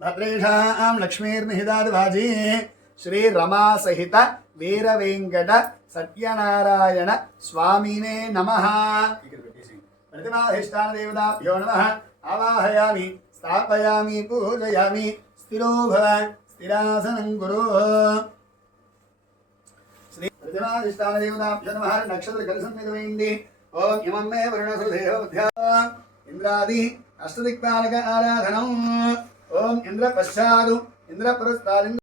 భద్రేషాం లక్ష్మీర్నిహిదాదివాజీ శ్రీరమాసహిత వీరవేంకట సత్యనారాయణ స్వామినే నమ. ప్రతిమాధిష్టాన దేవతాభ్యో నమ. ఆవాహయామి స్థాపయామి పూజయామి స్థిరో భవ స్థిరాసనం గురు. శ్రీ ప్రతిమాధిష్టాన దేవతాభ్యో నమ. నక్షత్ర కలిసందమైంది ఓం ఇమమ్మే వరుణసుదేవభ్య. ఇంద్రాది అష్టదిక్పాలక ఆరాధనం. ఓం ఇంద్ర పశ్చాదు ఇంద్ర పురస్కారం